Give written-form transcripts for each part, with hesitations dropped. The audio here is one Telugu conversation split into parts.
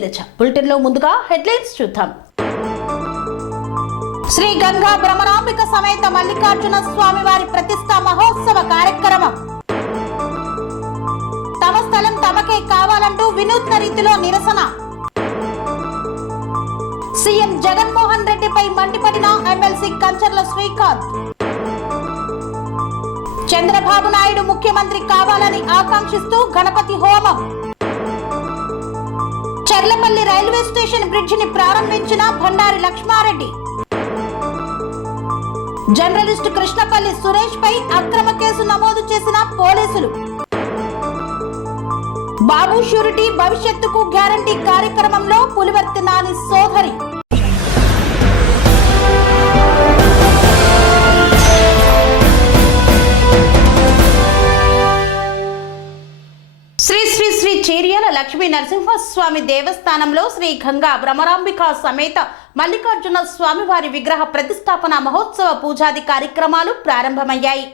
నీరజ. బులెటిన్లో ముందుగా హెడ్లైన్స్ చూద్దాం. శ్రీ గంగా భ్రమరాంబిక సమేత మల్లికార్జున స్వామి వారి ప్రతిష్ఠా మహోత్సవ కార్యక్రమం. తమ స్థలం తమకే కావాలంటూ వినూత్న రీతిలో నిరసన. సీఎం జగన్మోహన్ రెడ్డిపై మండిపడిన ఎమ్మెల్సీ కంచర్ల శ్రీకాంత్. చంద్రబాబు నాయుడు ముఖ్యమంత్రి కావాలని ఆకాంక్షిస్తూ గణపతి హోమం. చర్లపల్లి రైల్వే స్టేషన్ బ్రిడ్జిని ప్రారంభించిన బండారి లక్ష్మారెడ్డి. జర్నలిస్ట్ కృష్ణపల్లి సురేష్ పై అక్రమ కేసు నమోదు చేసిన పోలీసులు. బాబు షూరిటీ భవిష్యత్తుకు గ్యారంటీ కార్యక్రమంలో పులివర్తి నాని సోదరి. శ్రీ శ్రీ శ్రీ చేర్యాల లక్ష్మీ నరసింహస్వామి దేవస్థానంలో శ్రీ గంగా భ్రమరాంబిక సమేత మల్లికార్జున స్వామి వారి విగ్రహ ప్రతిష్టాపన మహోత్సవ పూజాది కార్యక్రమాలు ప్రారంభమయ్యాయి.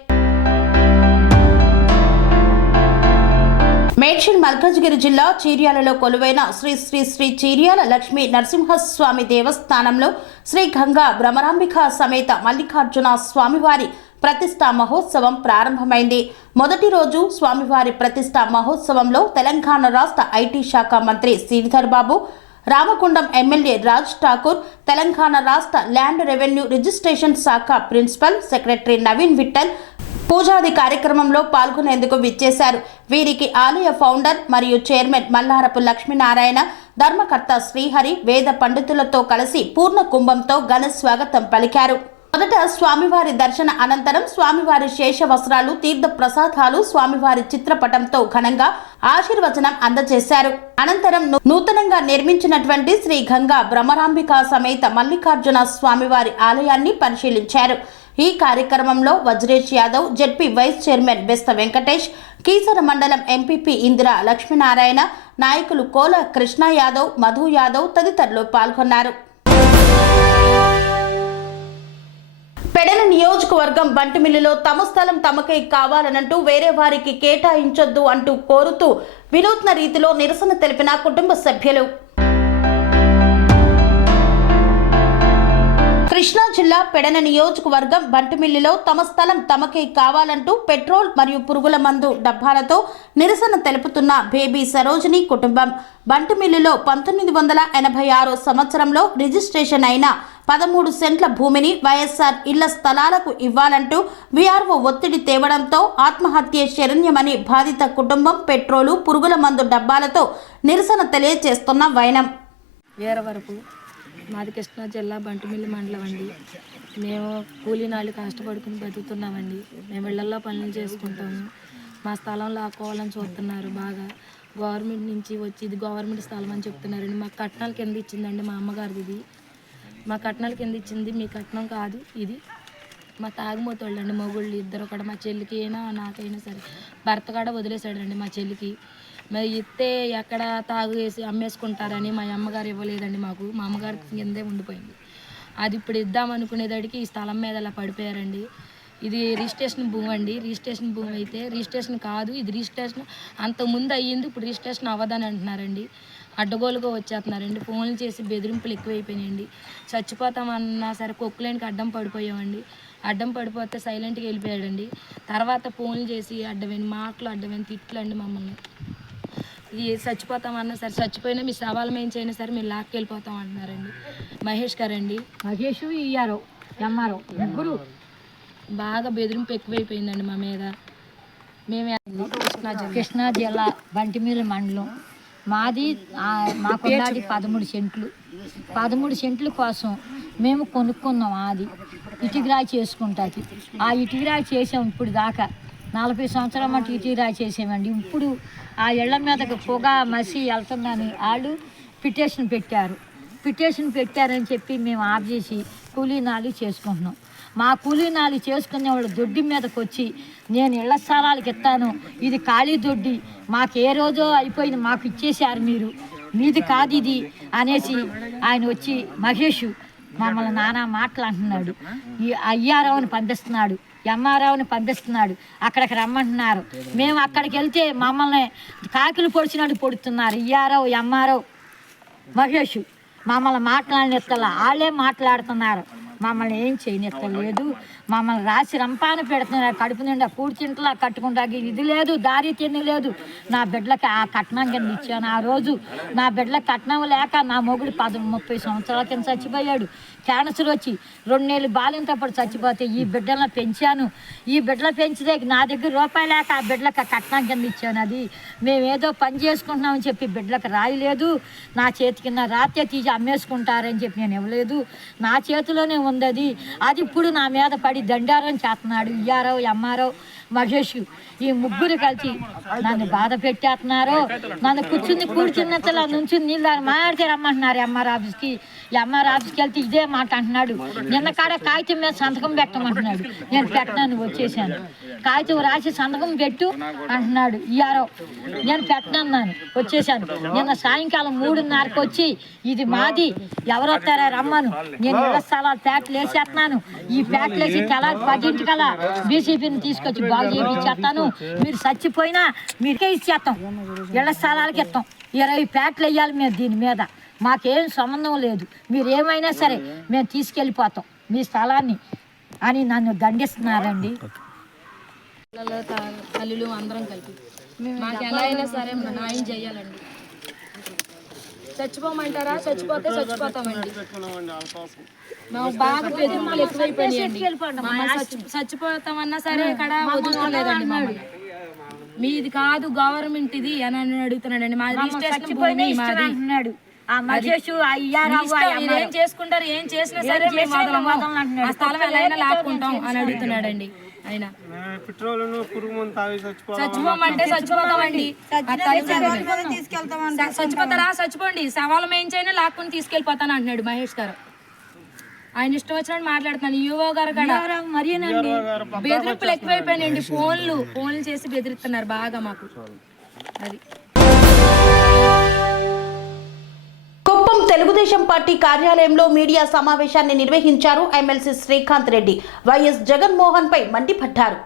మేడ్చల్ మల్కాజ్గిరి జిల్లా చీర్యాలలో కొలువైన శ్రీ శ్రీ శ్రీ చీర్యాల లక్ష్మీ నరసింహస్వామి దేవస్థానంలో శ్రీ గంగా భ్రమరాంబిక సమేత మల్లికార్జున స్వామివారి ప్రతిష్టా మహోత్సవం ప్రారంభమైంది. మొదటి రోజు స్వామివారి ప్రతిష్టా మహోత్సవంలో తెలంగాణ రాష్ట్ర ఐటీ శాఖ మంత్రి శ్రీధర్ బాబు, రామగుండం ఎమ్మెల్యే రాజ్ ఠాకూర్, తెలంగాణ రాష్ట్ర ల్యాండ్ రెవెన్యూ రిజిస్ట్రేషన్ శాఖ ప్రిన్సిపల్ సెక్రటరీ నవీన్ విఠల్ పూజాది కార్యక్రమంలో పాల్గొనేందుకు విచ్చేశారు. వీరికి ఆలయ ఫౌండర్ మరియు చైర్మన్ మల్లారపు లక్ష్మీనారాయణ, ధర్మకర్త శ్రీహరి వేద పండితులతో కలిసి పూర్ణ కుంభంతో ఘన స్వాగతం పలికారు. మొదట స్వామివారి దర్శన అనంతరం స్వామివారి శేష వస్త్రాలు, తీర్థ ప్రసాదాలు స్వామివారి చిత్రపటంతో ఘనంగా ఆశీర్వచనం అందజేశారు. అనంతరం నూతనంగా నిర్మించినటువంటి శ్రీ గంగా భ్రమరాంబిక సమేత మల్లికార్జున స్వామివారి ఆలయాన్ని పరిశీలించారు. ఈ కార్యక్రమంలో Vajresh Yadav, ZP vice chairman Bestha Venkatesh, Keesara మండలం ఎంపీపీ ఇందిరా లక్ష్మీనారాయణ, నాయకులు కోల కృష్ణ యాదవ్, మధు యాదవ్ తదితరులు పాల్గొన్నారు. పెడన నియోజకవర్గం బంటిమిల్లిలో తమ స్థలం తమకే కావాలనంటూ వేరే వారికి కేటాయించొద్దు అంటూ కోరుతూ వినూత్న రీతిలో నిరసన తెలిపిన కుటుంబ సభ్యులు. కృష్ణా జిల్లా పెడన నియోజకవర్గం బంటిమిల్లిలో తమ స్థలం తమకే కావాలంటూ పెట్రోల్ మరియు పురుగుల మందు డబ్బాలతో నిరసన తెలుపుతున్న బేబీ సరోజిని కుటుంబం. బంటిమిల్లిలో 1986 సంవత్సరంలో రిజిస్ట్రేషన్ అయిన 13 సెంట్ల భూమిని వైఎస్ఆర్ ఇళ్ల స్థలాలకు ఇవ్వాలంటూ వీఆర్ఓ ఒత్తిడి తేవడంతో ఆత్మహత్య శరణ్యమని బాధిత కుటుంబం పెట్రోలు, పురుగుల మందు డబ్బాలతో నిరసన తెలియజేస్తున్న వైనం. మాది కృష్ణా జిల్లా బంటిమిల్లి మండలం అండి. మేము కూలీనాళ్ళు కష్టపడుకుని బతుకుతున్నామండి. మేము ఇళ్లలో పనులు చేసుకుంటాము. మా స్థలం లాక్కోవాలని చూస్తున్నారు బాగా. గవర్నమెంట్ నుంచి వచ్చి ఇది గవర్నమెంట్ స్థలం అని చెప్తున్నారండి. మాకు కట్నాల కింద ఇచ్చిందండి మా అమ్మగారిది. ఇది మా కట్నాల కింద ఇచ్చింది, మీ కట్నం కాదు. ఇది మా తాగుమోతోళ్ళు అండి, మొగుళ్ళు ఇద్దరు కూడా. మా చెల్లికి అయినా నాకైనా సరే భర్త కూడా వదిలేశాడండి మా చెల్లికి. మరి ఇస్తే ఎక్కడ తాగు వేసి అమ్మేసుకుంటారని మా అమ్మగారు ఇవ్వలేదండి మాకు. మా అమ్మగారికి కిందే ఉండిపోయింది. అది ఇప్పుడు ఇద్దామనుకునేదానికి ఈ స్థలం మీద అలా పడిపోయారండి. ఇది రిజిస్ట్రేషన్ భూమి అండి. రిజిస్ట్రేషన్ భూమి అయితే రిజిస్ట్రేషన్ కాదు, ఇది రిజిస్ట్రేషన్ అంతకుముందు అయ్యింది, ఇప్పుడు రిజిస్ట్రేషన్ అవ్వదని అంటున్నారండి. అడ్డగోలుగా వచ్చేస్తున్నారండి. ఫోన్లు చేసి బెదిరింపులు ఎక్కువైపోయినాయండి. చచ్చిపోతామన్నా సరే కొక్కులేనికి అడ్డం పడిపోయామండి. అడ్డం పడిపోతే సైలెంట్గా వెళ్ళిపోయాడండి. తర్వాత ఫోన్లు చేసి అడ్డమైన మాటలు, అడ్డమైన తిట్లు అండి మమ్మల్ని. ఇది చచ్చిపోతామన్నా సరే, చచ్చిపోయినా మీ సవాల్ మేయించైనా సరే మీరు లాక్కెళ్ళిపోతాం అంటున్నారండి. మహేష్ గారండి, మహేష్ ఇయ్యారో ఎంఆర్ఓ ముగ్గురు బాగా బెదిరింపు ఎక్కువైపోయిందండి మా మీద. మేమే కృష్ణా జిల్లా బంటిమిల్లి మండలం మాది. మాకున్నది 13 సెంట్లు. 13 సెంట్ల కోసం మేము కొనుక్కున్నాం. అది ఇటుకరాయి చేసుకుంటుంది. ఆ ఇటుకరాయి చేసాం ఇప్పుడు దాకా 40 సంవత్సరాల మటు ఇటుకరాయి చేసామండి. ఇప్పుడు ఆ ఇళ్ల మీదకి పొగ మసి వెళ్తుందని వాళ్ళు పిటిషన్ పెట్టారని చెప్పి మేము ఆఫ్ చేసి కూలీనాలు చేసుకుంటున్నాం. మా కూలీనాలు చేసుకునే వాళ్ళు దొడ్డి మీదకి వచ్చి నేను ఇళ్ల స్థలాలకు ఇస్తాను, ఇది ఖాళీ దొడ్డి, మాకు ఏ రోజో అయిపోయింది, మాకు ఇచ్చేసారు, మీరు మీది కాదు ఇది అనేసి ఆయన వచ్చి మహేష్ మమ్మల్ని నానా మాటలు అంటున్నాడు. ఈ అయ్యారావుని పంపిస్తున్నాడు, ఎంఆర్ఆవుని పంపిస్తున్నాడు, అక్కడికి రమ్మంటున్నారు. మేము అక్కడికి వెళ్తే మమ్మల్ని కాకిలు పొడిచినట్టు పొడుతున్నారు. ఇయ్యారావు ఎంఆర్ఆవు మహేష్ మమ్మల్ని మాట్లాడనిస్తలా, వాళ్ళే మాట్లాడుతున్నారు. మమ్మల్ని ఏం చేయనిస్తలేదు. మమ్మల్ని రాసి రంపాన పెడుతున్నారు. కడుపు నిండా కూర్చుంటలా కట్టుకుంటా ఇది లేదు, దారి తిని లేదు. నా బిడ్డలకి ఆ కట్నం కింద ఇచ్చాను. ఆ రోజు నా బిడ్డలకి కట్నం లేక నా మొగుడు 30 సంవత్సరాల కింద చచ్చిపోయాడు. క్యాన్సర్ వచ్చి 2 నెలలు బాలింతప్పుడు చచ్చిపోతే ఈ బిడ్డలను పెంచాను. ఈ బిడ్డలు పెంచితే నా దగ్గర రూపాయి లేక ఆ బిడ్డలకు కట్నం కింద ఇచ్చాను. అది మేమేదో పని చేసుకుంటున్నామని చెప్పి బిడ్డలకు రాయలేదు. నా చేతి కింద రాత్రి తీసి అమ్మేసుకుంటారని చెప్పి నేను ఇవ్వలేదు. నా చేతిలోనే ఉంది అది. అది ఇప్పుడు నా మీద పడి దండారం చేస్తున్నాడు. ఇయ్యారో ఎమ్మారో మహేష్ ఈ ముగ్గురు కలిసి నన్ను బాధ పెట్టేస్తున్నారు. నన్ను కూర్చున్నట్లా నుంచి నీళ్ళు మాడితే రమ్మంటున్నారు ఎంఆర్ ఆఫీస్కి. ఎంఆర్ ఆఫీస్కి వెళ్తే ఇదే మాట అంటున్నాడు. నిన్న కాడ కాగితం మీద సంతకం పెట్టమంటున్నాడు. నేను పెట్టనని వచ్చేసాను. కాగితం రాసి సంతకం పెట్టు అంటున్నాడు. ఇయ్యారో నేను పెట్టనన్నాను, వచ్చేసాను. నిన్న సాయంకాలం 3:30కి వచ్చి ఇది మాది, ఎవరు వస్తారా రమ్మను, నేను ఇళ్ల స్థలాలు ప్యాట్లు వేసేస్తున్నాను. ఈ ప్యాట్లు వేసి తెలా 10ంటికల్లా బీసీపీని తీసుకొచ్చి బాగు చేయించేస్తాను. మీరు చచ్చిపోయినా మీకే ఇచ్చేస్తాం. ఇళ్ల స్థలాలకి ఇస్తాం. 20 ప్యాట్లు వేయాలి మేము. దీని మీద మాకేం సంబంధం లేదు. మీరు ఏమైనా సరే మేము తీసుకెళ్ళిపోతాం మీ స్థలాన్ని అని నన్ను దండిస్తున్నారండి. తల్లులు అందరం కలిపి మాకు ఎలా అయినా సరే న్యాయం చేయాలండి. చచ్చిపోమంటారా? చచ్చిపోతే చచ్చిపోతామండి. మాకు బాగా బెదిరింపులు ఎక్కువైపోయినాయండి. చచ్చిపోతామన్నా సరే ఇక్కడ వదులుకోలేదండి. మమ్మల్ని మీది కాదు గవర్నమెంట్ ఇది అని అడుగుతున్నాడండి. మాది రిజిస్ట్రేషన్ భూమి మాది అన్నాడు. ఏం చేసుకుంటారు, ఏం చేసినా సరే ఆ స్థలం ఎలా అయినా లాక్కుంటాం అని అడుగుతున్నాడండి. ఆయన చచ్చిపోమంటే చచ్చిపోతామండి. చచ్చిపోతారా? చచ్చిపోండి, సవాలు మేయించైనా లాక్కుని తీసుకెళ్ళిపోతాను అంటున్నాడు మహేష్ గారు. ఆయన ఇష్టం వచ్చినట్టు మాట్లాడుతున్నాను. యువో గారు కూడా మరీనండి బెదిరింపులు ఎక్కువైపోయినాయండి. ఫోన్లు చేసి బెదిరిస్తున్నారు బాగా మాకు. అది కుప్పం తెలుగుదేశం పార్టీ కార్యాలయంలో మీడియా సమావేశాన్ని నిర్వహించారు ఎమ్మెల్సీ శ్రీకాంత్ రెడ్డి. వైఎస్ జగన్మోహన్ పై మండిపడ్డారు.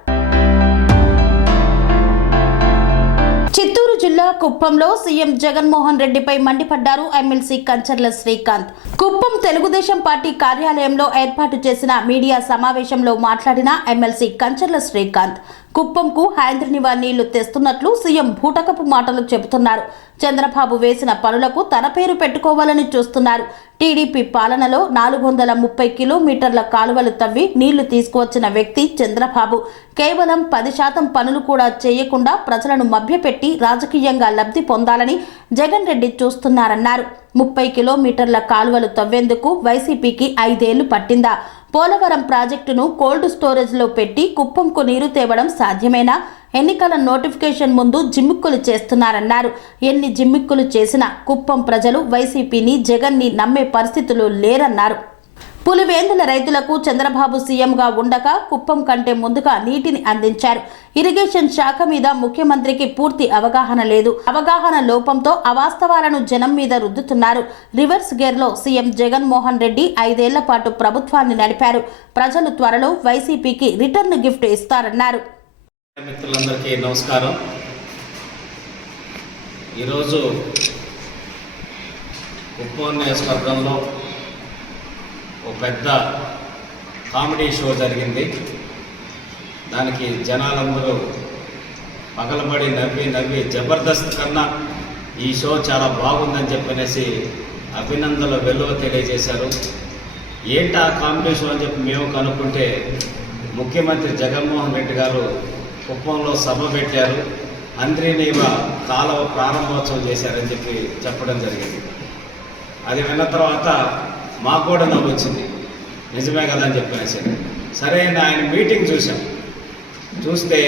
చిత్తూరు జిల్లా కుప్పంలో సీఎం జగన్మోహన్ రెడ్డిపై మండిపడ్డారు ఎమ్మెల్సీ కంచర్ల శ్రీకాంత్. కుప్పం తెలుగుదేశం పార్టీ కార్యాలయంలో ఏర్పాటు చేసిన మీడియా సమావేశంలో మాట్లాడిన ఎమ్మెల్సీ కంచర్ల శ్రీకాంత్ కుప్పంకు హైంద్రినివా నీళ్లు తెస్తున్నట్లు సీఎం బూటకపు మాటలు చెబుతున్నారు. చంద్రబాబు వేసిన పనులకు తన పేరు పెట్టుకోవాలని చూస్తున్నారు. టీడీపీ పాలనలో 430 కిలోమీటర్ల కాలువలు తవ్వి నీళ్లు తీసుకువచ్చిన వ్యక్తి చంద్రబాబు. కేవలం 10% పనులు కూడా చేయకుండా ప్రజలను మభ్యపెట్టి రాజకీయంగా లబ్ధి పొందాలని జగన్ రెడ్డి చూస్తున్నారన్నారు. 30 కిలోమీటర్ల కాలువలు తవ్వేందుకు వైసీపీకి 5 ఏళ్లు పట్టిందా? పోలవరం ప్రాజెక్టును కోల్డ్ స్టోరేజ్లో పెట్టి కుప్పంకు నీరు తేవడం సాధ్యమేనా? ఎన్నికల నోటిఫికేషన్ ముందు జిమ్మిక్కులు చేస్తున్నారన్నారు. ఎన్ని జిమ్మిక్కులు చేసినా కుప్పం ప్రజలు వైసీపీని జగన్ని నమ్మే పరిస్థితులు లేరన్నారు. పులివేందుల రైతులకు చంద్రబాబు సీఎంగా ఉండగా కుప్పం కంటే ముందుగా నీటిని అందించారు. ఇరిగేషన్ శాఖ మీద ముఖ్యమంత్రికి పూర్తి అవగాహన లేదు. అవగాహన లోపంతో అవాస్తవాలను జనం మీద రుద్దుతున్నారు. రివర్స్ గేర్లో సీఎం జగన్మోహన్ రెడ్డి 5 ఏళ్ల పాటు ప్రభుత్వాన్ని నడిపారు. ప్రజలు త్వరలో వైసీపీకి రిటర్న్ గిఫ్ట్ ఇస్తారన్నారు. మిత్రులందరికీ నమస్కారం. ఈరోజు కుప్పం నియోజకవర్గంలో ఒక పెద్ద కామెడీ షో జరిగింది. దానికి జనాలందరూ పగలబడి నవ్వి జబర్దస్త్ కన్నా ఈ షో చాలా బాగుందని చెప్పనేసి అభినందనలు వెలువ తెలియజేశారు. ఏంటి ఆ కామెడీ షో అని చెప్పి మేము కనుక్కుంటే ముఖ్యమంత్రి జగన్మోహన్ రెడ్డి గారు కుప్పంలో సభ పెట్టారు. హంద్రీనీవా కాలువ ప్రారంభోత్సవం చేశారని చెప్పి చెప్పడం జరిగింది. అది విన్న తర్వాత మాకు కూడా నవ్వు వచ్చింది. నిజమే కదా అని చెప్పేసి సరే ఆయన మీటింగ్ చూస్తే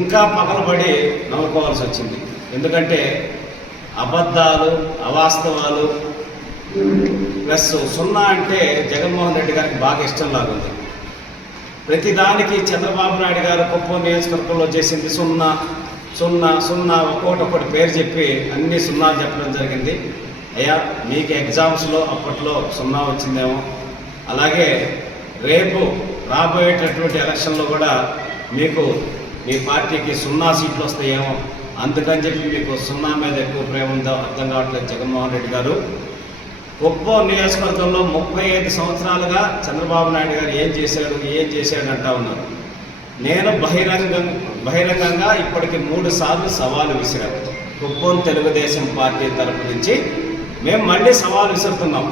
ఇంకా పగలబడి నవ్వుకోవాల్సి వచ్చింది. ఎందుకంటే అబద్ధాలు, అవాస్తవాలు ప్లస్ 0 అంటే జగన్మోహన్ రెడ్డి గారికి బాగా ఇష్టం లాగుంది. ప్రతిదానికి చంద్రబాబు నాయుడు గారు కుప్పం నియోజకవర్గంలో చేసింది 0 ఒక్కొక్కటి పేరు చెప్పి అన్ని 0 చెప్పడం జరిగింది. అయ్యా మీకు ఎగ్జామ్స్లో అప్పట్లో 0 వచ్చిందేమో, అలాగే రేపు రాబోయేటటువంటి ఎలక్షన్లో కూడా మీకు మీ పార్టీకి 0 సీట్లు వస్తాయేమో, అందుకని చెప్పి మీకు 0 మీద ఎక్కువ ప్రేమ ఉందో అర్థం కావట్లేదు జగన్మోహన్ రెడ్డి గారు. కుప్పం నియోజకవర్గంలో 35 సంవత్సరాలుగా చంద్రబాబు నాయుడు గారు ఏం చేశాడు అంటా ఉన్నారు. నేను బహిరంగంగా ఇప్పటికి 3 సార్లు సవాలు విసిరాను. కుప్పం తెలుగుదేశం పార్టీ తరపు నుంచి మేము మళ్ళీ సవాలు విసురుతున్నాం.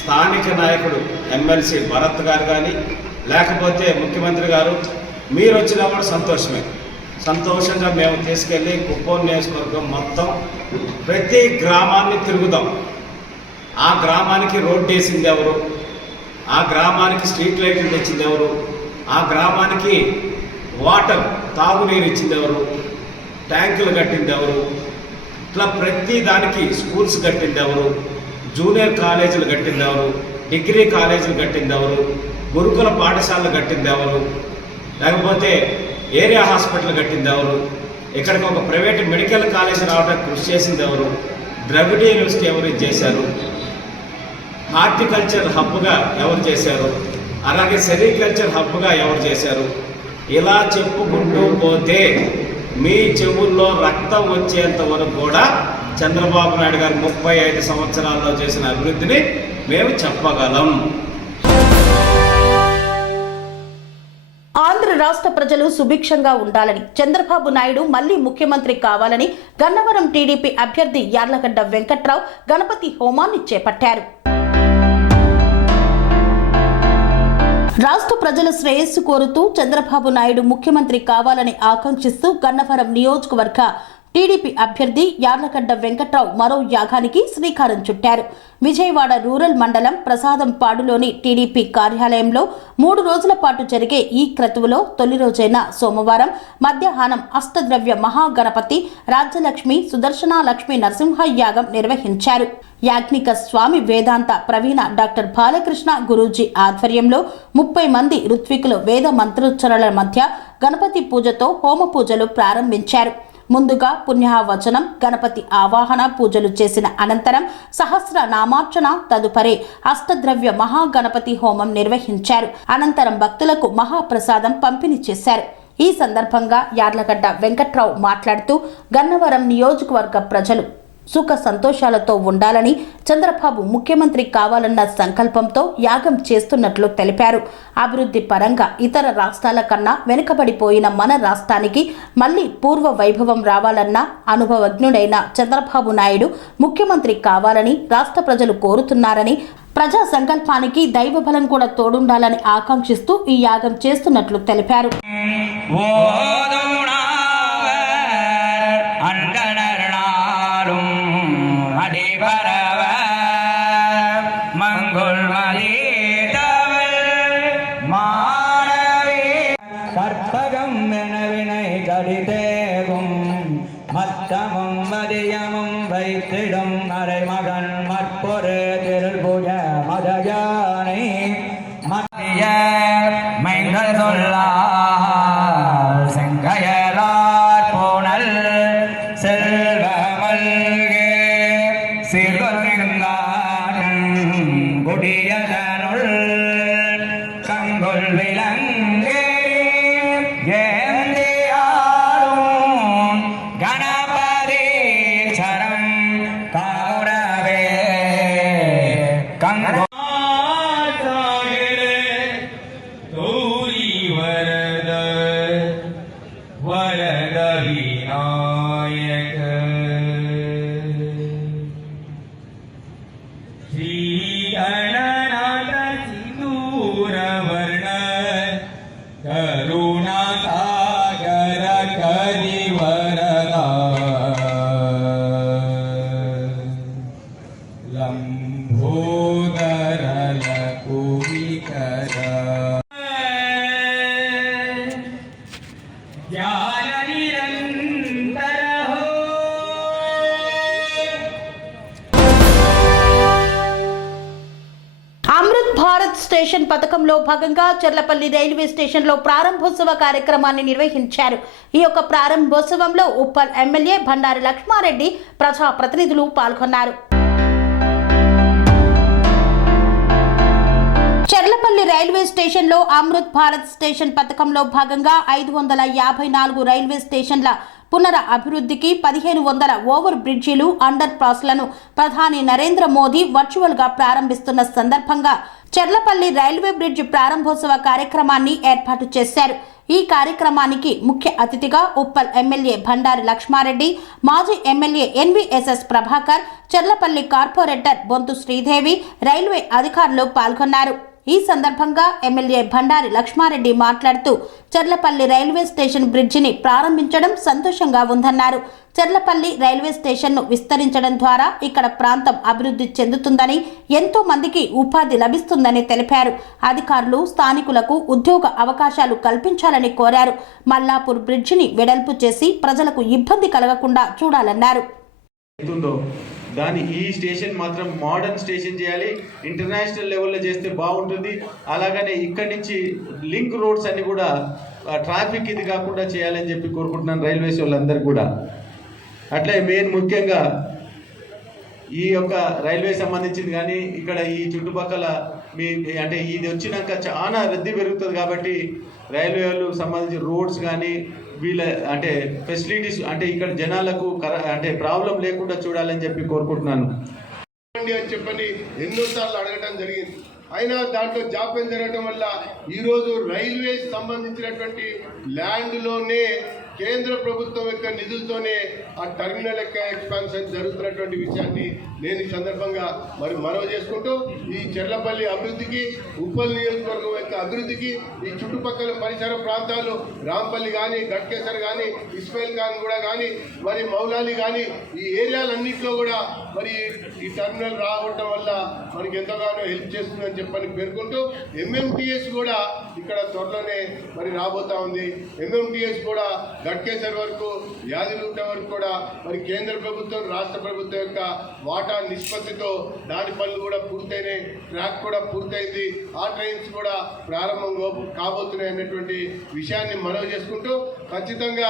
స్థానిక నాయకుడు ఎమ్మెల్సీ భరత్ గారు కానీ లేకపోతే ముఖ్యమంత్రి గారు మీరు వచ్చినా కూడా సంతోషంగా మేము తీసుకెళ్ళి కుప్పం నియోజకవర్గం మొత్తం ప్రతి గ్రామాన్ని తిరుగుదాం. ఆ గ్రామానికి రోడ్డు వేసింది ఎవరు, ఆ గ్రామానికి స్ట్రీట్ లైట్లు తెచ్చింది ఎవరు, ఆ గ్రామానికి వాటర్ తాగునీరు ఇచ్చింది ఎవరు, ట్యాంకులు కట్టింది ఎవరు, ఇట్లా ప్రతి దానికి స్కూల్స్ కట్టింది ఎవరు, జూనియర్ కాలేజీలు కట్టింది ఎవరు, డిగ్రీ కాలేజీలు కట్టింది ఎవరు, గురుకుల పాఠశాలలు కట్టింది ఎవరు, లేకపోతే ఏరియా హాస్పిటల్ కట్టింది ఎవరు, ఇక్కడికి ఒక ప్రైవేట్ మెడికల్ కాలేజీ రావడానికి కృషి చేసింది ఎవరు, ద్రవిడ యూనివర్సిటీ ఎవరు చేశారు, హార్టికల్చర్ హబ్గా ఎవరు చేశారు, అలాగే సెరికల్చర్ హబ్గా ఎవరు చేశారు, ఇలా చెప్పుకుంటూ పోతే మీ చెవుల్లో రక్తం వచ్చేంత వరకు కూడా చంద్రబాబు నాయుడు గారు 35 సంవత్సరాల్లో చేసిన అభివృద్ధిని మేము చెప్పగలం. ఆంధ్ర రాష్ట్ర ప్రజలు సుభిక్షంగా ఉండాలని, చంద్రబాబు నాయుడు మళ్లీ ముఖ్యమంత్రి కావాలని గన్నవరం టీడీపీ అభ్యర్థి యార్లగడ్డ వెంకట్రావు గణపతి హోమాన్ని చేపట్టారు. రాష్ట్ర ప్రజల శ్రేయస్సు కోరుతూ చంద్రబాబు నాయుడు ముఖ్యమంత్రి కావాలని ఆకాంక్షిస్తూ గన్నవరం నియోజకవర్గ టీడీపీ అభ్యర్థి యార్లగడ్డ వెంకట్రావు మరో యాగానికి శ్రీకారం చుట్టారు. విజయవాడ రూరల్ మండలం ప్రసాదంపాడులోని టీడీపీ కార్యాలయంలో 3 రోజుల పాటు జరిగే ఈ క్రతువులో తొలి రోజైన సోమవారం మధ్యాహ్నం అష్టద్రవ్య మహాగణపతి రాజ్యలక్ష్మి సుదర్శన లక్ష్మీ నరసింహ యాగం నిర్వహించారు. యాజ్ఞిక స్వామి వేదాంత ప్రవీణ డాక్టర్ బాలకృష్ణ గురూజీ ఆధ్వర్యంలో 30 మంది ఋత్వికులు వేద మంత్రోచ్చరణల మధ్య గణపతి పూజతో హోమ పూజలు ప్రారంభించారు. ముందుగా పుణ్యవచనం గణపతి ఆవాహన పూజలు చేసిన అనంతరం సహస్ర నామార్చన తదుపరి అష్టద్రవ్య మహాగణపతి హోమం నిర్వహించారు. అనంతరం భక్తులకు మహాప్రసాదం పంపిణీ చేశారు. ఈ సందర్భంగా యార్లగడ్డ వెంకట్రావు మాట్లాడుతూ గన్నవరం నియోజకవర్గ ప్రజలు సుఖ సంతోషాలతో ఉండాలని, చంద్రబాబు ముఖ్యమంత్రి కావాలన్న సంకల్పంతో యాగం చేస్తున్నట్లు తెలిపారు. అభివృద్ధి పరంగా ఇతర రాష్ట్రాల కన్నా వెనుకబడిపోయిన మన రాష్ట్రానికి మళ్లీ పూర్వ వైభవం రావాలన్న అనుభవజ్ఞుడైన చంద్రబాబు నాయుడు ముఖ్యమంత్రి కావాలని రాష్ట్ర ప్రజలు కోరుతున్నారని, ప్రజా సంకల్పానికి దైవ బలం కూడా తోడుండాలని ఆకాంక్షిస్తూ ఈ యాగం చేస్తున్నట్లు తెలిపారు. கற்பகம் எனவினை கடிதேகும் மத்தமும் மதியமும் வைத்திடும் மறைமகன் மற்பொரு திருபுஜ மதயானை மத்திய மைங்கள் சொல்லால் செங்கையலார் போனல் செல்வமல்கே சிறுங்கான் குடியதனுள் கங்குல் விலங்கே கணபதி சரம் காமுடவே கங்கோ தூரி வரத வரத விநாயக ஸ்ரீ அனநாத சிந்தூர வர்ண கருணா சாகர கரிவரதா லம்போதர லகுவிகர ஞான நிரந்தர ஹோ. అమృత్ భారత్ స్టేషన్ పథకంలో భాగంగా చెర్లపల్లి రైల్వే స్టేషన్లో ప్రారంభోత్సవ కార్యక్రమాన్ని నిర్వహించారు. ఈ యొక్క ప్రారంభోత్సవంలో ఉప్పల్ ఎమ్మెల్యే బండారి లక్ష్మారెడ్డి ప్రజాప్రతినిధులు పాల్గొన్నారు. చెర్లపల్లి రైల్వే స్టేషన్లో అమృత్ భారత్ స్టేషన్ పథకంలో భాగంగా 554 రైల్వే స్టేషన్ల పునర అభివృద్ధికి 1500 ఓవర్ బ్రిడ్జిలు, అండర్ పాస్లను ప్రధాని నరేంద్ర మోదీ వర్చువల్గా ప్రారంభిస్తున్న సందర్భంగా చెర్లపల్లి రైల్వే బ్రిడ్జ్ ప్రారంభోత్సవ కార్యక్రమాన్ని ఏర్పాటు చేశారు. ఈ కార్యక్రమానికి ముఖ్య అతిథిగా ఉప్పల్ ఎమ్మెల్యే బండారి లక్ష్మారెడ్డి, మాజీ MLA NVSS Prabhakar, Cherlapalli corporator Bonthu Sridevi, railway అధికారులు పాల్గొన్నారు. ఈ సందర్భంగా ఎమ్మెల్యే బండారి లక్ష్మారెడ్డి మాట్లాడుతూ చెర్లపల్లి రైల్వే స్టేషన్ బ్రిడ్జిని ప్రారంభించడం సంతోషంగా ఉందన్నారు. చెర్లపల్లి రైల్వే స్టేషన్ను విస్తరించడం ద్వారా ఇక్కడ ప్రాంతం అభివృద్ధి చెందుతుందని, ఎంతో మందికి ఉపాధి లభిస్తుందని తెలిపారు. అధికారులు స్థానికులకు ఉద్యోగ అవకాశాలు కల్పించాలని కోరారు. మల్లాపూర్ బ్రిడ్జిని వెడల్పు చేసి ప్రజలకు ఇబ్బంది కలగకుండా చూడాలన్నారు. దాని ఈ స్టేషన్ మాత్రం మోడర్న్ స్టేషన్ చేయాలి, ఇంటర్నేషనల్ లెవెల్లో చేస్తే బాగుంటుంది. అలాగనే ఇక్కడి నుంచి లింక్ రోడ్స్ అన్ని కూడా ట్రాఫిక్ ఇది కాకుండా చేయాలని చెప్పి కోరుకుంటున్నాను రైల్వేస్ వాళ్ళందరూ కూడా. అట్లే మెయిన్ ముఖ్యంగా ఈ యొక్క రైల్వే సంబంధించింది కానీ ఇక్కడ ఈ చుట్టుపక్కల అంటే ఇది వచ్చినాక చాలా రద్దీ పెరుగుతుంది కాబట్టి రైల్వే వాళ్ళు సంబంధించిన రోడ్స్ కానీ వీళ్ళ అంటే ఫెసిలిటీస్ అంటే ఇక్కడ జనాలకు అంటే ప్రాబ్లం లేకుండా చూడాలని చెప్పి కోరుకుంటున్నాను అని చెప్పని ఎన్నోసార్లు అడగడం జరిగింది. అయినా దాంట్లో జాప్యం జరగడం వల్ల ఈరోజు రైల్వేస్ సంబంధించినటువంటి ల్యాండ్లోనే కేంద్ర ప్రభుత్వం యొక్క నిధులతోనే ఆ టర్మినల్ యొక్క ఎక్స్పాన్షన్ జరుగుతున్నటువంటి విషయాన్ని నేను ఈ సందర్భంగా మనవి చేసుకుంటూ ఈ చెర్లపల్లి అభివృద్ధికి, ఉప్పల్ నియోజకవర్గం యొక్క అభివృద్ధికి, ఈ చుట్టుపక్కల పరిసర ప్రాంతాలు రాంపల్లి కానీ, గట్కేసర్ కానీ, ఇస్మాయిల్ ఖాన్ కూడా కానీ, మరి మౌలాలి కానీ ఈ ఏరియాలన్నింటిలో కూడా మరి ఈ టర్మినల్ రావడం వల్ల మనకి ఎంతగానో హెల్ప్ చేస్తుందని చెప్పని పేర్కొంటూ ఎంఎంటీఎస్ కూడా ఇక్కడ త్వరలోనే మరి రాబోతా ఉంది. ఎంఎంటీఎస్ కూడా గట్కేసర్ వరకు, యాదిగుట్ట వరకు కూడా మరి కేంద్ర ప్రభుత్వం, రాష్ట్ర ప్రభుత్వం యొక్క వాటా నిష్పత్తితో దాని పనులు కూడా పూర్తయినాయి. ట్రాక్ కూడా పూర్తయింది. ఆ ట్రైన్స్ కూడా ప్రారంభం కాబోతున్నాయి అన్నటువంటి విషయాన్ని మనవి చేసుకుంటూ ఖచ్చితంగా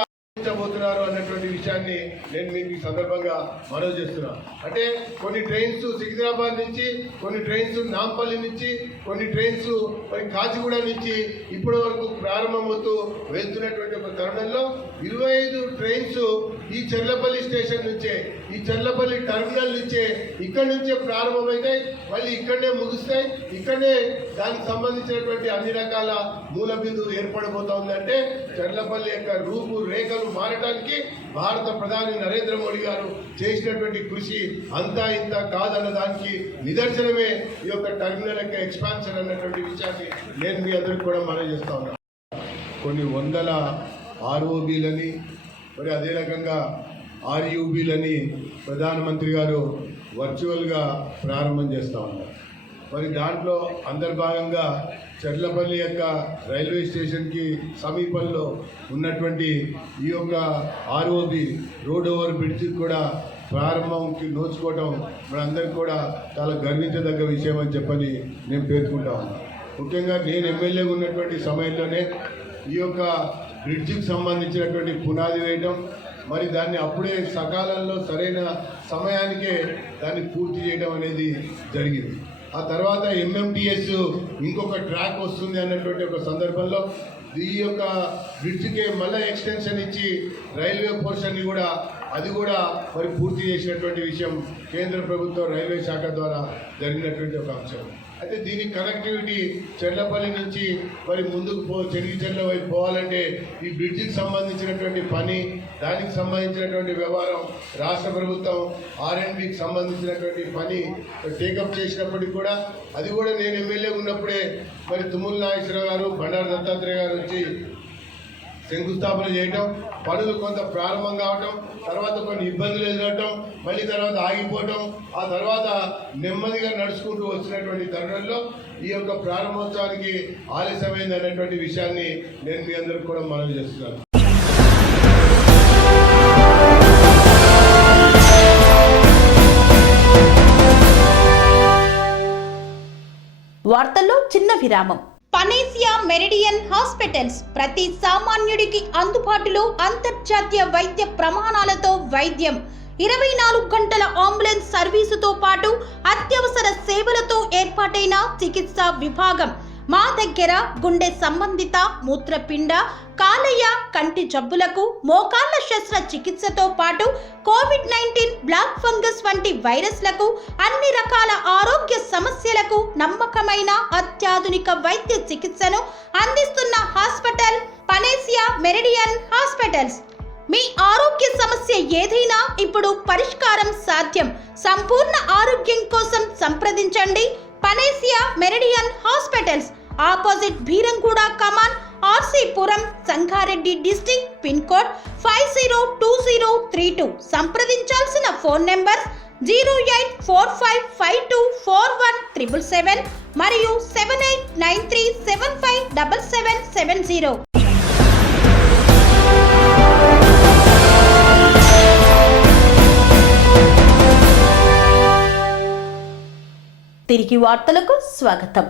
పోతున్నారు అన్నటువంటి విషయాన్ని నేను మీకు ఈ సందర్భంగా మనవి చేస్తున్నాను. అంటే కొన్ని ట్రైన్స్ సికింద్రాబాద్ నుంచి, కొన్ని ట్రైన్స్ నాంపల్లి నుంచి, కొన్ని ట్రైన్స్ మరి కాచిగూడ నుంచి ఇప్పటి వరకు ప్రారంభమవుతూ వెళ్తున్నటువంటి ఒక తరుణంలో 25 ట్రైన్స్ ఈ చెర్లపల్లి స్టేషన్ నుంచే, ఈ చెర్లపల్లి టర్మినల్ నుంచే ఇక్కడి నుంచే ప్రారంభమవుతాయి, మళ్ళీ ఇక్కడనే ముగుస్తాయి. ఇక్కడనే దానికి సంబంధించినటువంటి అన్ని రకాల మూల బిందువు ఏర్పడబోతా ఉందంటే చెర్లపల్లి యొక్క రూపు రేఖలు మారడానికి భారత ప్రధాని నరేంద్ర మోడీ గారు చేసినటువంటి కృషి అంతా ఇంత కాదన్న దానికి నిదర్శనమే ఈ యొక్క టర్మినల్ యొక్క ఎక్స్పాన్షన్ అన్నటువంటి విషయాన్ని నేను మీ అందరికీ కూడా మనవి చేస్తా ఉన్నాను. కొన్ని వందల ఆర్ఓబీలని మరి అదే రకంగా ఆర్యూబీలని ప్రధానమంత్రి గారు వర్చువల్గా ప్రారంభం చేస్తూ ఉన్నారు. మరి దాంట్లో అంతర్భాగంగా చెర్లపల్లి యొక్క రైల్వే స్టేషన్కి సమీపంలో ఉన్నటువంటి ఈ యొక్క ఆర్ఓబి రోడ్ ఓవర్ బ్రిడ్జ్ కూడా ప్రారంభంకి నోచుకోవడం మనందరికీ కూడా చాలా గర్వించదగ్గ విషయం అని చెప్పని నేను పేర్కొంటా ఉన్నాను. ముఖ్యంగా నేను ఎమ్మెల్యేగా ఉన్నటువంటి సమయంలోనే ఈ యొక్క బ్రిడ్జికి సంబంధించినటువంటి పునాది వేయడం, మరి దాన్ని అప్పుడే సకాలంలో సరైన సమయానికే దాన్ని పూర్తి చేయడం అనేది జరిగింది. ఆ తర్వాత ఎంఎంటీఎస్ ఇంకొక ట్రాక్ వస్తుంది అన్నటువంటి ఒక సందర్భంలో ఈ యొక్క బ్రిడ్జికి మళ్ళీ ఎక్స్టెన్షన్ ఇచ్చి రైల్వే పోర్షన్ని కూడా అది కూడా మరి పూర్తి చేసినటువంటి విషయం కేంద్ర ప్రభుత్వం రైల్వే శాఖ ద్వారా జరిగినటువంటి ఒక అంశం. అయితే దీని కనెక్టివిటీ చెర్లపల్లి నుంచి మరి ముందుకు చెరిగిచెర్ల వైపు పోవాలంటే ఈ బ్రిడ్జికి సంబంధించినటువంటి పని, దానికి సంబంధించినటువంటి వ్యవహారం రాష్ట్ర ప్రభుత్వం R&Bకి సంబంధించినటువంటి పని టేకప్ చేసినప్పటికీ కూడా అది కూడా నేను ఎమ్మెల్యేగా ఉన్నప్పుడే మరి తుమ్మల నాగేశ్వరరావు గారు, బండారు దత్తాత్రేయ గారు వచ్చి శంకుస్థాపన చేయటం, పనులు కొంత ప్రారంభం కావటం, తర్వాత కొన్ని ఇబ్బందులు ఎదురవటం, మళ్ళీ తర్వాత ఆగిపోవటం, ఆ తర్వాత నెమ్మదిగా నడుచుకుంటూ వచ్చినటువంటి తరుణంలో ఈ యొక్క ప్రారంభోత్సవానికి ఆలస్యమైంది అనేటువంటి విషయాన్ని నేను మీ అందరికీ కూడా మనవి చేస్తున్నాను. వార్తల్లో చిన్న విరామం. పనేసియా మెరిడియన్ హాస్పిటల్స్ ప్రతి సామాన్యుడికి అందుబాటులో అంతర్జాతీయ వైద్య ప్రమాణాలతో వైద్యం, 24 గంటల అంబులెన్స్ సర్వీసుతో పాటు అత్యవసర సేవలతో ఏర్పాటైన చికిత్సా విభాగం. మా దగ్గర గుండె సంబంధిత మూత్రపిండ కాలేయ కంటి జబ్బులకు మోకాళ్ల శస్త్రచికిత్సతో పాటు కోవిడ్-19 బ్లాక్ ఫంగస్ వంటి వైరస్లకు అన్ని రకాల ఆరోగ్య సమస్యలకు నమ్మకమైన అత్యాధునిక వైద్య చికిత్సను అందిస్తున్న హాస్పిటల్ పనేసియా మెరిడియన్ హాస్పిటల్స్. మీ ఆరోగ్య సమస్య ఏదైనా ఇప్పుడు పరిష్కారం సాధ్యం. సంపూర్ణ ఆరోగ్యం కోసం సంప్రదించండి Panacea Meridian hospitals, opposite Bheeramguda Kaman, RC Puram, Sangareddy district, pin code 502032. సంప్రదించాల్సిన ఫోన్ నెంబర్ 0845524177 మరియు 7893757770. తిరిగి వార్తలకు స్వాగతం.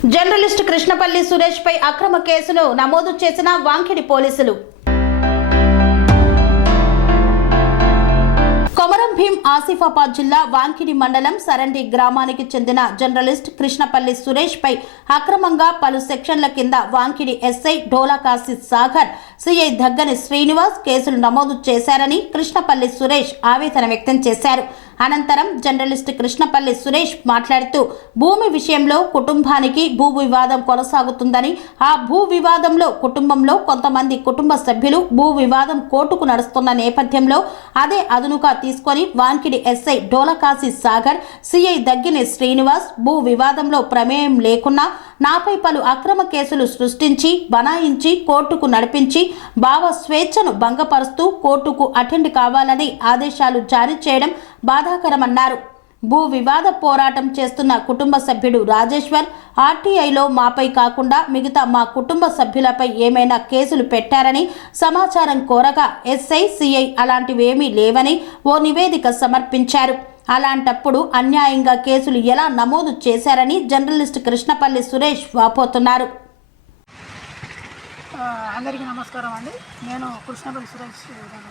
జర్నలిస్ట్ కృష్ణపల్లి సురేష్ పై అక్రమ కేసును నమోదు చేసిన వాంకిడి పోలీసులు. కొమరం భీం ఆసిఫాబాద్ జిల్లా వాంకిడి మండలం సరండి గ్రామానికి చెందిన జర్నలిస్ట్ కృష్ణపల్లి సురేష్ పై అక్రమంగా పలు సెక్షన్ల కింద వాంకిడి ఎస్ఐ ఢోలాకాశి సాగర్, సిఐ దగ్గని శ్రీనివాస్ కేసులు నమోదు చేశారని కృష్ణపల్లి సురేష్ ఆవేదన వ్యక్తం చేశారు. అనంతరం జర్నలిస్ట్ కృష్ణపల్లి సురేష్ మాట్లాడుతూ భూమి విషయంలో కుటుంబానికి భూ వివాదం కొనసాగుతుందని, ఆ భూ వివాదంలో కుటుంబంలో కొంతమంది కుటుంబ సభ్యులు భూ వివాదం కోర్టుకు నడుస్తున్న నేపథ్యంలో అదే అదునుగా తీసుకొని వాంకిడి ఎస్ఐ ఢోలాకాశి సాగర్, సిఐ దగ్గిని శ్రీనివాస్ భూ వివాదంలో ప్రమేయం లేకున్నా నాపై పలు అక్రమ కేసులు సృష్టించి బనాయించి కోర్టుకు నడిపించి భావ స్వేచ్ఛను భంగపరుస్తూ కోర్టుకు అటెండ్ కావాలని ఆదేశాలు జారీ చేయడం బాధాకరమన్నారు. భూ వివాద పోరాటం చేస్తున్న కుటుంబ సభ్యుడు రాజేశ్వర్ ఆర్టీఐలో మాపై కాకుండా మిగతా మా కుటుంబ సభ్యులపై ఏమైనా కేసులు పెట్టారని సమాచారం కోరగా ఎస్ఐ, సిఐ అలాంటివేమీ లేవని ఓ నివేదిక సమర్పించారు. అలాంటప్పుడు అన్యాయంగా కేసులు ఎలా నమోదు చేశారని జర్నలిస్ట్ కృష్ణపల్లి సురేష్ వాపోతున్నారు. అందరికీ నమస్కారం అండి. నేను కృష్ణపల్లి సురేష్,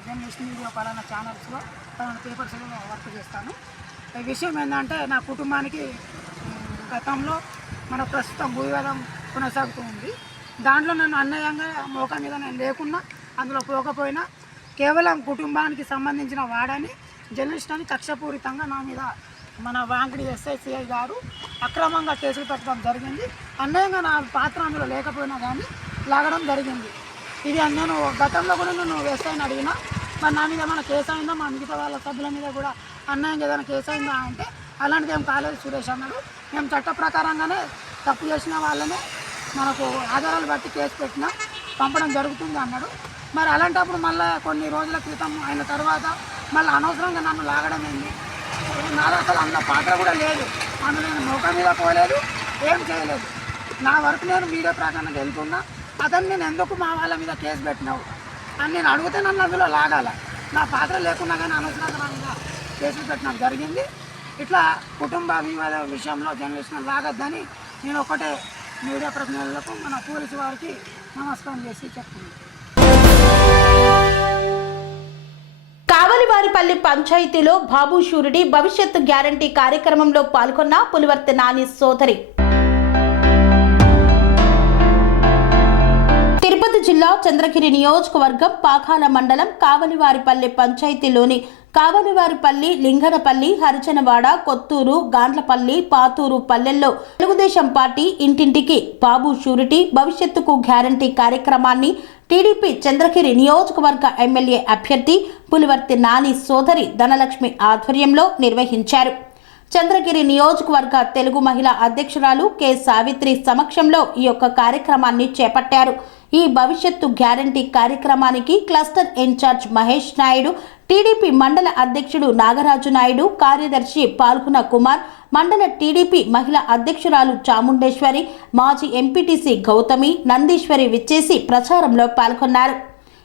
జర్నలిస్ట్ మీడియా పలానా ఛానల్స్లో పలానా పేపర్స్లో వర్క్ చేస్తాను. ఈ విషయం ఏంటంటే నా కుటుంబానికి గతంలో మన ప్రస్తుతం భూ వివాదం కొనసాగుతూ ఉంది. దాంట్లో నన్ను అన్యాయంగా మోకా మీద నేను లేకున్నా, అందులో పోకపోయినా కేవలం కుటుంబానికి సంబంధించిన వాడని జర్నలిస్ట్ అని కక్షపూరితంగా నా మీద మన వాంకిడి ఎస్ఐసిఐ గారు అక్రమంగా కేసులు పెట్టడం జరిగింది. అన్యాయంగా నా పాత్ర అందులో లేకపోయినా కానీ లాగడం జరిగింది. ఇది నేను గతంలో కూడా నేను ఎస్ఐని అడిగినా, మరి నా మీద ఏమైనా కేసు అయిందా, మా మిగతా వాళ్ళ సభ్యుల మీద కూడా అన్యాయంగా ఏదైనా కేసు అయిందా అంటే అలాంటిది ఏం కాలేదు సురేష్ అన్నాడు. మేము చట్ట ప్రకారంగానే తప్పు చేసిన వాళ్ళనే మనకు ఆధారాలు బట్టి కేసు పెట్టినా పంపడం జరుగుతుంది అన్నాడు. మరి అలాంటప్పుడు మళ్ళీ కొన్ని రోజుల క్రితం అయిన తర్వాత మళ్ళీ అనవసరంగా నన్ను లాగడం ఏంది? నాలో అసలు అందులో పాత్ర కూడా లేదు. అందులో నేను మోకా మీద పోలేదు, ఏం చేయలేదు. నా వరకు నేను మీడియా ప్రకారంగా వెళ్తున్నా. అతను నేను ఎందుకు మా వాళ్ళ మీద కేసు పెట్టినావు అని నేను అడిగితే నన్ను అందులో లాగాల. నా పాత్ర లేకున్నా కానీ అనవసరంగా నా మీద కేసులు పెట్టడం జరిగింది. ఇట్లా కుటుంబ వివాద విషయంలో జర్నలిస్ట్ని లాగద్దని నేను ఒకటే మీడియా ప్రతినిధులకు, మన పోలీసు వారికి నమస్కారం చేసి చెప్తున్నాను. కావలివారిపల్లి పంచాయతీలో బాబు షూరిటీ భవిష్యత్తు గ్యారంటీ కార్యక్రమంలో పాల్గొన్న పులివర్తి నాని సోదరి. తిరుపతి జిల్లా చంద్రగిరి నియోజకవర్గం పాకాల మండలం కావలివారిపల్లి పంచాయతీలోని కావలివారిపల్లి, లింగనపల్లి, హరిచనవాడ, కొత్తూరు, గాండ్లపల్లి, పాతూరు పల్లెల్లో తెలుగుదేశం పార్టీ ఇంటింటికి బాబు షూరిటీ భవిష్యత్తుకు గ్యారంటీ కార్యక్రమాన్ని టీడీపీ చంద్రగిరి నియోజకవర్గ ఎమ్మెల్యే అభ్యర్థి పులివర్తి నాని సోదరి ధనలక్ష్మి ఆధ్వర్యంలో నిర్వహించారు. చంద్రగిరి నియోజకవర్గ తెలుగు మహిళా అధ్యక్షురాలు కె సావిత్రి సమక్షంలో ఈ యొక్క కార్యక్రమాన్ని చేపట్టారు. ఈ భవిష్యత్తు గ్యారంటీ కార్యక్రమానికి cluster in charge Mahesh Naidu, TDP మండల అధ్యక్షుడు నాగరాజు నాయుడు, కార్యదర్శి పాల్గొన కుమార్, మండల టీడీపీ మహిళా అధ్యక్షురాలు చాముండేశ్వరి, మాజీ ఎంపీటీసీ గౌతమి, నందీశ్వరి విచ్చేసి ప్రచారంలో పాల్గొన్నారు.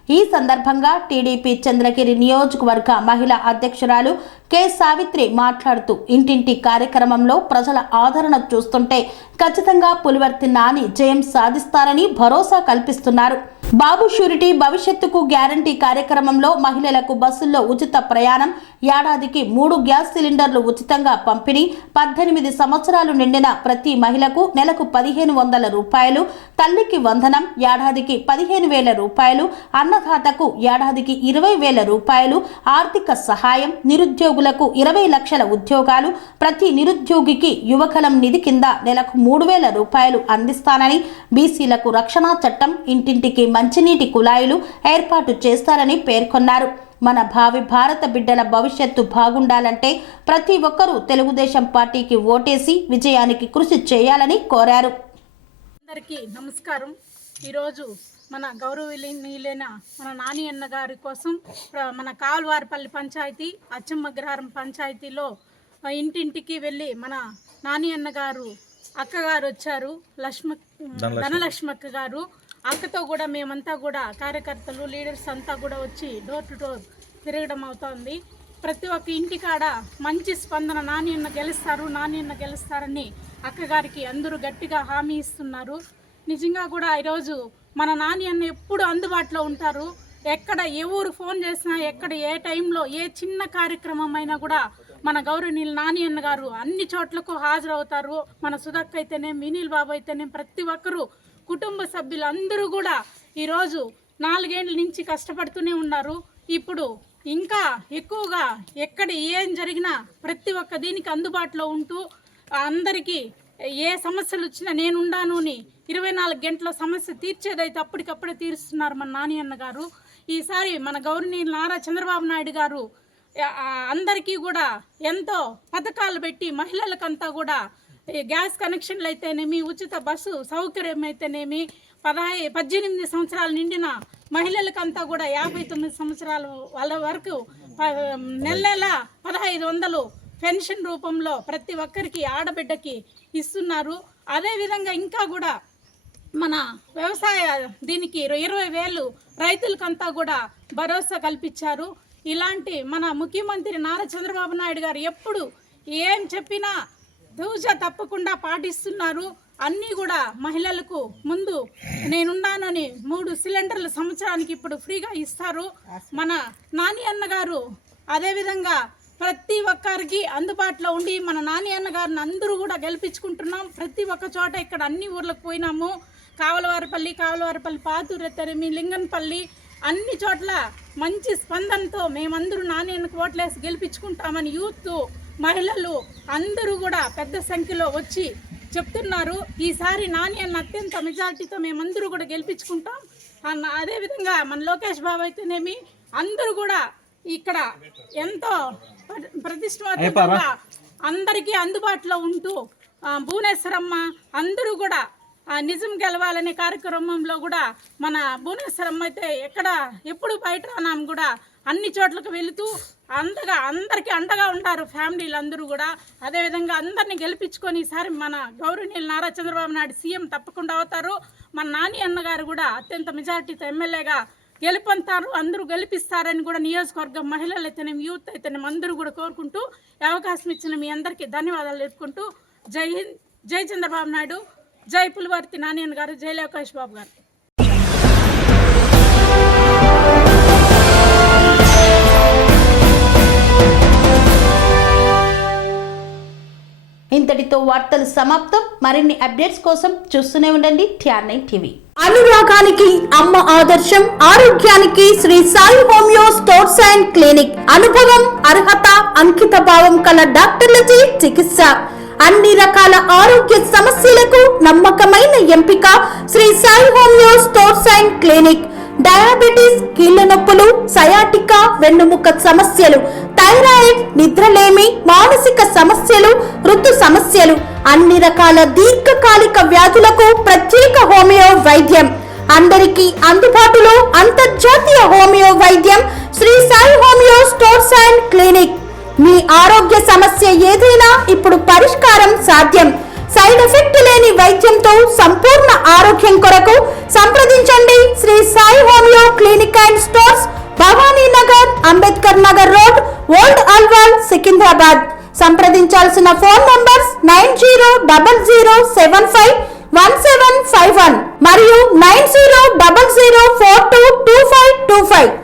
ఈ సందర్భంగా టీడీపీ చంద్రగిరి నియోజకవర్గ మహిళా అధ్యక్షురాలు కె సావిత్రి మాట్లాడుతూ ఇంటింటి కార్యక్రమంలో ప్రజల ఆదరణ చూస్తుంటే ఖచ్చితంగా పులివర్తి నాని జయం సాధిస్తారని భరోసా కల్పిస్తున్నారు. బాబు షూరిటీ భవిష్యత్తుకు గ్యారంటీ కార్యక్రమంలో మహిళలకు బస్సుల్లో ఉచిత ప్రయాణం, ఏడాదికి 3 గ్యాస్ సిలిండర్లు ఉచితంగా పంపిణీ, 18 సంవత్సరాలు నిండిన ప్రతి మహిళకు నెలకు 1500 రూపాయలు, తల్లికి వందనం ఏడాదికి 15,000 రూపాయలు, అన్నదాతకు ఏడాదికి 20,000 రూపాయలు, ఆర్థిక సహాయం, నిరుద్యోగులకు 20 లక్షల ఉద్యోగాలు, ప్రతి నిరుద్యోగికి యువకలం నిధి కింద నెలకు 3,000 రూపాయలు అందిస్తానని, బీసీలకు రక్షణ చట్టం, ఇంటింటికి మంచినీటి కుళాయిలు ఏర్పాటు చేస్తారని పేర్కొన్నారు. మన భావి భారత బిడ్డల భవిష్యత్తు బాగుండాలంటే ప్రతి ఒక్కరూ తెలుగుదేశం పార్టీకి ఓటేసి విజయానికి కృషి చేయాలని కోరారు. అందరికీ నమస్కారం. ఈరోజు మన గౌరవనీయులైన మన నాని అన్న గారి కోసం మన కావలవారిపల్లి పంచాయతీ అచ్చమ్మగ్రహారం పంచాయతీలో ఇంటింటికి వెళ్ళి మన నాని అన్న గారు అక్కగారు వచ్చారు, ధనలక్ష్మక్క గారు. అక్కతో కూడా మేమంతా కూడా కార్యకర్తలు లీడర్స్ అంతా కూడా వచ్చి డోర్ టు డోర్ తిరగడం అవుతోంది. ప్రతి ఒక్క ఇంటికాడ మంచి స్పందన, నాని అన్న గెలుస్తారని అక్కగారికి అందరూ గట్టిగా హామీ ఇస్తున్నారు. నిజంగా కూడా ఈరోజు మన నాని అన్న ఎప్పుడు అందుబాటులో ఉంటారు. ఎక్కడ ఏ ఊరు ఫోన్ చేసినా, ఎక్కడ ఏ టైంలో ఏ చిన్న కార్యక్రమం అయినా కూడా మన గౌరవనీయులు నాని అన్న గారు అన్ని చోట్లకు హాజరవుతారు. మన సుధక్ అయితేనే, వినీల్ బాబు అయితేనే, ప్రతి ఒక్కరూ కుటుంబ సభ్యులు అందరూ కూడా ఈరోజు 4 ఏళ్ళ నుంచి కష్టపడుతూనే ఉన్నారు. ఇప్పుడు ఇంకా ఎక్కువగా ఎక్కడ ఏం జరిగినా ప్రతి ఒక్క దీనికి అందుబాటులో ఉంటూ అందరికీ ఏ సమస్యలు వచ్చినా నేనుండాను అని 24 గంటల సమస్య తీర్చేదైతే అప్పటికప్పుడే తీరుస్తున్నారు మన నాని అన్న గారు. ఈసారి మన గౌరవనీయులు నారా చంద్రబాబు నాయుడు గారు అందరికీ కూడా ఎంతో పథకాలు పెట్టి మహిళలకంతా కూడా గ్యాస్ కనెక్షన్లు అయితేనేమి, ఉచిత బస్సు సౌకర్యం అయితేనేమి, 18 సంవత్సరాలు నిండిన మహిళలకంతా కూడా 59 సంవత్సరాల వాళ్ళ వరకు నెల 1,500 పెన్షన్ రూపంలో ప్రతి ఒక్కరికి ఆడబిడ్డకి ఇస్తున్నారు. అదేవిధంగా ఇంకా కూడా మన వ్యవసాయ దీనికి 20,000 రైతులకంతా కూడా భరోసా కల్పించారు. ఇలాంటి మన ముఖ్యమంత్రి నారా చంద్రబాబు నాయుడు గారు ఎప్పుడు ఏం చెప్పినా దూజా తప్పకుండా పాటిస్తున్నారు. అన్నీ కూడా మహిళలకు ముందు నేనున్నానని 3 సిలిండర్లు సంవత్సరానికి ఇప్పుడు ఫ్రీగా ఇస్తారు మన నాని అన్న గారు. అదేవిధంగా ప్రతి ఒక్కరికి అందుబాటులో ఉండి మన నాని అన్న గారిని అందరూ కూడా గెలిపించుకుంటున్నాం. ప్రతి ఒక్క చోట ఇక్కడ అన్ని ఊర్లకు పోయినాము. కావలవారిపల్లి పాతూరు ఎత్తరేమి, లింగన్పల్లి అన్ని చోట్ల మంచి స్పందనతో మేమందరూ నాని అన్నకు ఓట్లేసి గెలిపించుకుంటామని యూత్, మహిళలు అందరూ కూడా పెద్ద సంఖ్యలో వచ్చి చెప్తున్నారు. ఈసారి నాని అన్న అత్యంత మెజార్టీతో మేమందరూ కూడా గెలిపించుకుంటాం అన్న. అదేవిధంగా మన లోకేష్ బాబు అయితేనేమి అందరూ కూడా ఇక్కడ ఎంతో ప్రతిష్టాత్మకంగా అందరికీ అందుబాటులో ఉంటూ భువనేశ్వరమ్మ అందరూ కూడా నిజం గెలవాలనే కార్యక్రమంలో కూడా మన భువనేశ్వరమ్మ అయితే ఎప్పుడు బయట రానాం కూడా అన్ని చోట్లకు వెళుతూ అందరికీ అండగా ఉంటారు ఫ్యామిలీలు అందరూ కూడా. అదేవిధంగా అందరినీ గెలిపించుకొని ఈసారి మన గౌరవనీయులు నారా చంద్రబాబు నాయుడు సీఎం తప్పకుండా అవుతారు. మన నాని అన్నగారు కూడా అత్యంత మెజార్టీతో ఎమ్మెల్యేగా గెలుపొందుతారు. అందరూ గెలిపిస్తారని కూడా నియోజకవర్గం మహిళలు అయితేనేమి, యూత్ అయితేనేమి అందరూ కూడా కోరుకుంటూ అవకాశం ఇచ్చిన మీ అందరికీ ధన్యవాదాలు చెప్పుకుంటూ జై హింద్, జై చంద్రబాబు నాయుడు, జై పులివర్తి నాని అన్న గారు, జై లోకేష్ బాబు గారు. ఇంతటితో వార్తలు సమాప్తం. మరిన్ని అప్డేట్స్ కోసం చూస్తూనే ఉండండి TR9 టీవీ. అనురాగానికి అమ్మ ఆదర్శం, ఆరోగ్యానికి Sri Sai homeo stores and clinic. అనుభవం, అర్హత, అంకిత భావం కల డాక్టర్లచే చికిత్స. అన్ని రకాల ఆరోగ్య సమస్యలకు నమ్మకమైన ఎంపిక Shri Sai homeo stores and clinic. Diabetes, కీళ్ల నొప్పులు, సయాటికా, వెన్నుముక్క సమస్యలు, థైరాయిడ్, నిద్రలేమి, మానసిక సమస్యలు, ఋతు సమస్యలు, అన్ని రకాల దీర్ఘకాలిక వ్యాధులకు ప్రత్యేక హోమియో వైద్యం. అందరికీ అందుబాటులో అంతర్జాతీయ హోమియో వైద్యం Shri Sai homeo stores and clinic. మీ ఆరోగ్య సమస్య ఏదైనా ఇప్పుడు పరిష్కారం సాధ్యం. సైడ్ ఎఫెక్ట్ లేని వైద్యంతో సంపూర్ణ ఆరోగ్యం కొరకు సంప్రదించండి Shri Sai homeo clinic and stores, Bhavani Nagar, Ambedkar Nagar road, old Alwal, Secunderabad. సంప్రదించాల్సిన ఫోన్ నంబర్స్ 900075 1751 మరియు 9000422525.